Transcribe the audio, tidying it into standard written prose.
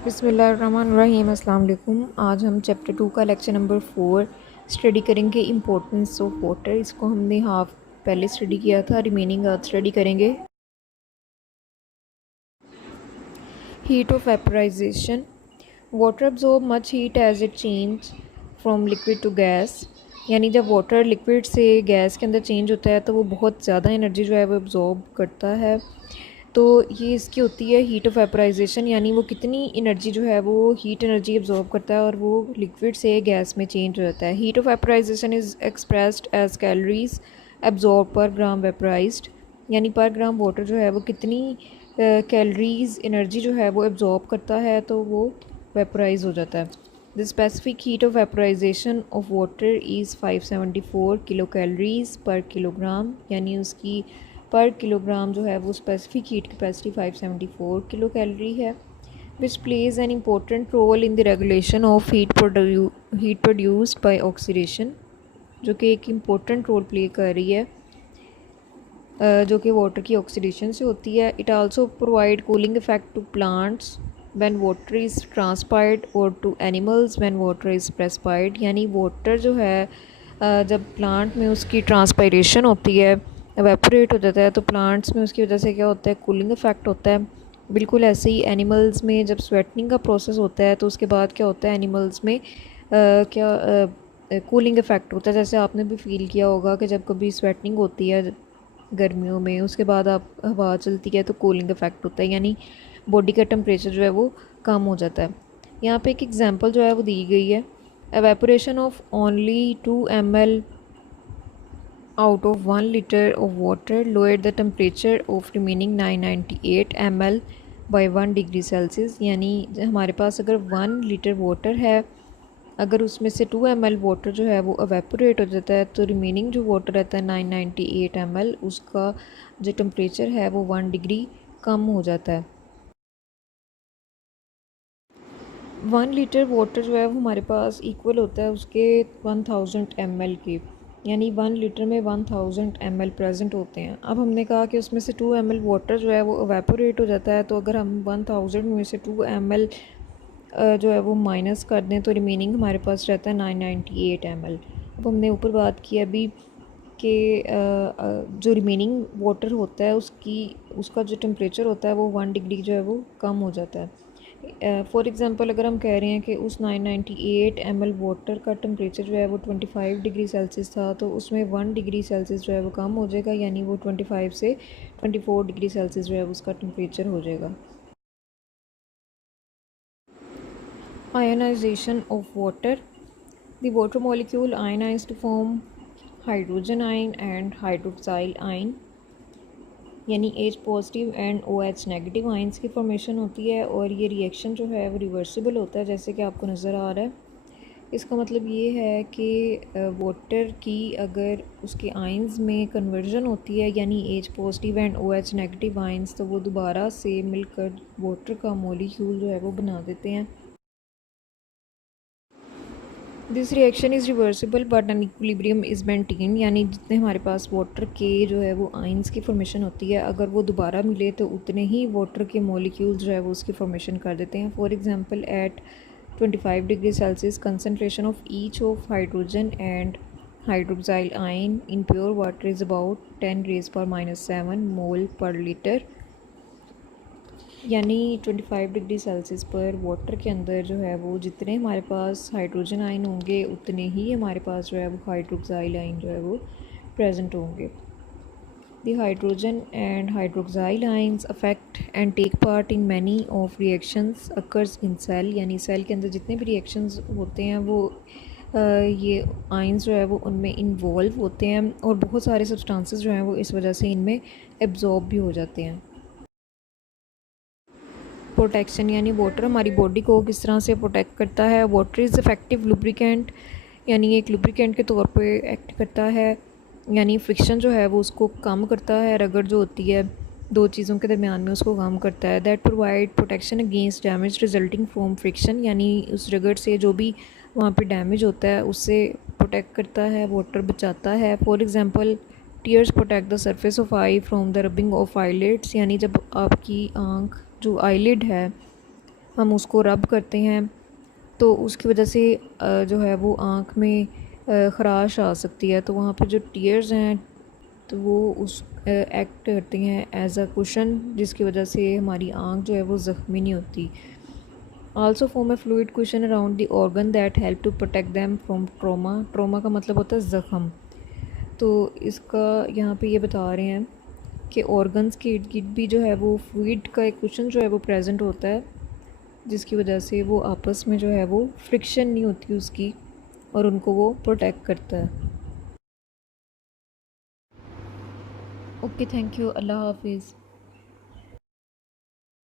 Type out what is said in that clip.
बिस्मिल्लाहिर्रहमानिर्रहीम। अस्सलाम वालेकुम। आज हम चैप्टर 2 का लेक्चर नंबर 4 स्टडी करेंगे, इम्पोर्टेंस ऑफ वाटर। इसको हमने हाफ पहले स्टडी किया था, रिमेनिंग आज स्टडी करेंगे। Heat of vaporisation. Water absorb much heat as it change from liquid to gas. यानी जब वाटर लिक्विड से गैस के अंदर चेंज होता है तो वो बहुत ज़्यादा एनर्जी जो है वो एब्जॉर्ब करता है। तो ये इसकी होती है हीट ऑफ वेपराइजेशन, यानी वो कितनी एनर्जी जो है वो हीट एनर्जी एब्जॉर्ब करता है और वो लिक्विड से गैस में चेंज हो जाता है। Heat of vaporisation is expressed as calories absorb per gram वेपराइज्ड। यानी पर ग्राम वाटर जो है वो कितनी कैलोरीज एनर्जी जो है वो एब्जॉर्ब करता है तो वो वेपराइज हो जाता है। The specific heat of vaporisation of water is 574 kilo calories per kilogram. यानी उसकी पर किलोग्राम जो है वो specific heat capacity 574 kilo calorie है। Which plays an important role in the regulation of heat produced by oxidation, जो कि एक important role play कर रही है जो कि वाटर की ऑक्सीडेशन से होती है। It also provide cooling effect to plants when water is transpired और to animals when water is perspired. यानी वाटर जो है जब प्लांट में उसकी ट्रांसपायरेशन होती है, एवेपोरेट हो जाता है, तो प्लांट्स में उसकी वजह से क्या होता है, कूलिंग इफेक्ट होता है। बिल्कुल ऐसे ही एनिमल्स में जब स्वेटनिंग का प्रोसेस होता है तो उसके बाद क्या होता है, एनिमल्स में क्या कूलिंग इफेक्ट होता है। जैसे आपने भी फील किया होगा कि जब कभी स्वेटनिंग होती है गर्मियों में, उसके बाद आप हवा चलती है तो कूलिंग इफेक्ट होता है, यानी बॉडी का टेम्परेचर जो है वो कम हो जाता है। यहाँ पे एक एग्जांपल जो है वो दी गई है, evaporation of only 2 ml out of 1 liter of water lowered the temperature of remaining 998 ml by 1 degree Celsius। यानी हमारे पास अगर 1 लीटर वाटर है, अगर उसमें से 2 ml वाटर जो है वो एवेपोरेट हो जाता है तो रिमेनिंग जो वाटर रहता है 998 ml, उसका जो टेम्परेचर है वो 1 डिग्री कम हो जाता है। 1 लीटर वाटर जो है वो हमारे पास इक्वल होता है उसके 1000 ml के, यानी 1 लीटर में 1000 ml प्रेजेंट होते हैं। अब हमने कहा कि उसमें से 2 ml वाटर जो है वो एवेपोरेट हो जाता है, तो अगर हम 1000 में से 2 ml जो है वो माइनस कर दें तो रिमेनिंग हमारे पास रहता है 998 ml। अब हमने ऊपर बात की अभी कि जो रिमेनिंग वाटर होता है उसका जो टेम्परेचर होता है वो 1 डिग्री जो है वो कम हो जाता है। फॉर एग्ज़ाम्पल अगर हम कह रहे हैं कि उस 998 ml वाटर का टेम्परेचर जो है वो 25 डिग्री सेल्सियस था, तो उसमें 1 डिग्री सेल्सियस जो है वो कम हो जाएगा, यानी वो 25 से 24 डिग्री सेल्सियस जो है उसका टेम्परेचर हो जाएगा। Ionisation of water. The water molecule ionise to form hydrogen ion and hydroxyl ion, यानी H positive and OH negative ions की फॉर्मेशन होती है, और ये रिएक्शन जो है वो रिवर्सिबल होता है, जैसे कि आपको नज़र आ रहा है। इसका मतलब ये है कि वाटर की अगर उसके आइंस में कन्वर्जन होती है, यानी H positive and OH negative ions, तो वो दोबारा से मिलकर वाटर का मॉलिक्यूल जो है वो बना देते हैं। This reaction is reversible but an equilibrium is maintain, यानी जितने हमारे पास वाटर के जो है वो आइंस की फॉर्मेशन होती है, अगर वो दोबारा मिले तो उतने ही वाटर के मॉलिक्यूल जो है वो उसकी फॉर्मेशन कर देते हैं। For example at 25 degree Celsius concentration of each of hydrogen and hydroxyl ion in pure water is about 10⁻⁻7 mole per litre. यानी 25 डिग्री सेल्सियस पर वाटर के अंदर जो है वो जितने हमारे पास हाइड्रोजन आयन होंगे उतने ही हमारे पास जो है वो हाइड्रोक्साइल आयन जो है वो प्रेजेंट होंगे। The hydrogen and hydroxyl ions affect and take part in many of reactions occurs in cell, यानी सेल के अंदर जितने भी रिएक्शंस होते हैं वो ये आयंस जो है वो उनमें इन्वॉल्व होते हैं, और बहुत सारे सब्सटेंसेस जो हैं वो इस वजह से इनमें एब्जॉर्ब भी हो जाते हैं। प्रोटेक्शन, यानी वाटर हमारी बॉडी को किस तरह से प्रोटेक्ट करता है। वाटर इज़ इफ़ेक्टिव लुब्रिकेंट, यानी एक लुब्रिकेंट के तौर पे एक्ट करता है, यानी फ्रिक्शन जो है वो उसको कम करता है, रगड़ जो होती है दो चीज़ों के दरमियान में उसको कम करता है। That provide protection against damage resulting from friction, यानी उस रगड़ से जो भी वहाँ पे डैमेज होता है उससे प्रोटेक्ट करता है, वाटर बचाता है। For example tears protect the surface of I from the rubbing of eyelids, यानी जब आपकी आँख जो आईलिड है हम उसको रब करते हैं तो उसकी वजह से जो है वो आँख में ख़राश आ सकती है, तो वहाँ पे जो टीयर्स हैं तो वो उस एक्ट करती हैं एज अ कुशन, जिसकी वजह से हमारी आँख जो है वो ज़ख्मी नहीं होती। Also form a fluid cushion around the organ that help to protect them from trauma. Trauma का मतलब होता है ज़ख़म। तो इसका यहाँ पे ये बता रहे हैं कि ऑर्गन्स के इर्द गिर्द भी जो है वो फ्लूइड का एक कुशन जो है वो प्रेजेंट होता है, जिसकी वजह से वो आपस में जो है वो फ्रिक्शन नहीं होती उसकी और उनको वो प्रोटेक्ट करता है। ओके, थैंक यू, अल्लाह हाफिज़।